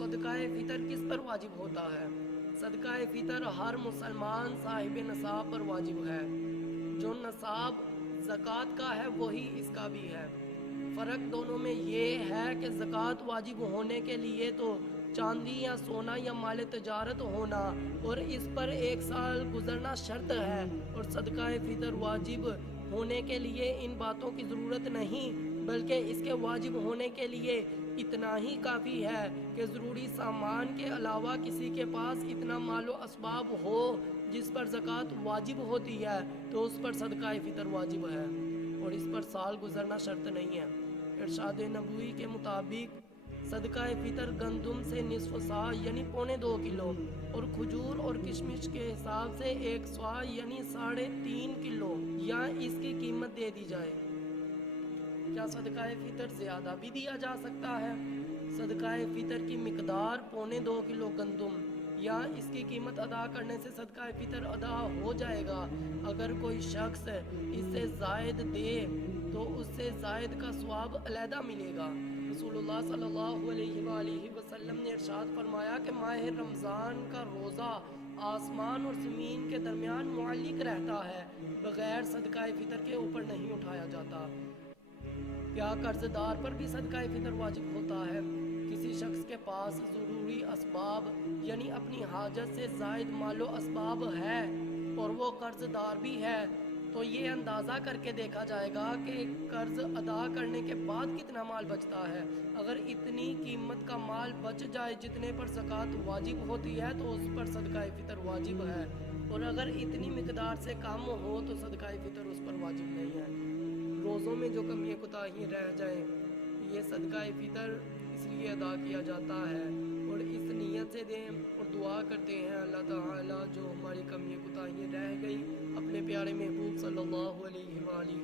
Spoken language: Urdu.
صدقہ فطر کس پر واجب ہوتا ہے؟ صدقہ فطر ہر مسلمان صاحب نصاب پر واجب ہے۔ جو نصاب زکوٰۃ کا ہے وہی اس کا بھی ہے۔ فرق دونوں میں یہ ہے کہ زکوٰۃ واجب ہونے کے لیے تو چاندی یا سونا یا مال تجارت ہونا اور اس پر 1 سال گزرنا شرط ہے، اور صدقہ فطر واجب ہونے کے لیے ان باتوں کی ضرورت نہیں، بلکہ اس کے واجب ہونے کے لیے اتنا ہی کافی ہے کہ ضروری سامان کے علاوہ کسی کے پاس اتنا مال و اسباب ہو جس پر زکوٰۃ واجب ہوتی ہے تو اس پر صدقہ فطر واجب ہے، اور اس پر سال گزرنا شرط نہیں ہے۔ ارشاد نبوی کے مطابق صدقہ فطر گندم سے نصف سا یعنی 2.25 کلو اور کھجور اور کشمش کے حساب سے 1 سا یعنی 3.5 کلو یا اس کی قیمت دے دی جائے۔ کیا صدقہ فطر زیادہ بھی دیا جا سکتا ہے؟ صدقہ فطر کی مقدار 2.25 کلو گندم یا اس کی قیمت ادا کرنے سے صدقہ فطر ادا ہو جائے گا۔ اگر کوئی شخص اس سے زائد دے تو اس سے زائد کا ثواب علیحدہ ملے گا۔ رسول اللہ صلی اللہ علیہ وآلہ وسلم نے ارشاد فرمایا کہ ماہ رمضان کا روزہ آسمان اور زمین کے درمیان معلق رہتا ہے، بغیر صدقہ فطر کے اوپر نہیں اٹھایا جاتا۔ کیا قرض دار پر بھی صدقہ فطر واجب ہوتا ہے؟ کسی شخص کے پاس ضروری اسباب یعنی اپنی حاجت سے زائد مال و اسباب ہے اور وہ قرض دار بھی ہے تو یہ اندازہ کر کے دیکھا جائے گا کہ قرض ادا کرنے کے بعد کتنا مال بچتا ہے۔ اگر اتنی قیمت کا مال بچ جائے جتنے پر زکوٰۃ واجب ہوتی ہے تو اس پر صدقہ فطر واجب ہے، اور اگر اتنی مقدار سے کم ہو تو صدقہ فطر اس پر واجب نہیں ہے۔ روزوں میں جو کمیاں کوتاہیاں رہ جائیں یہ صدقہ فطر اس لیے ادا کیا جاتا ہے اور اس نیت سے دیں اور دعا کرتے ہیں اللہ تعالیٰ جو ہماری کمیاں کوتاہیاں رہ گئی اپنے پیارے محبوب صلی اللہ علیہ وآلہ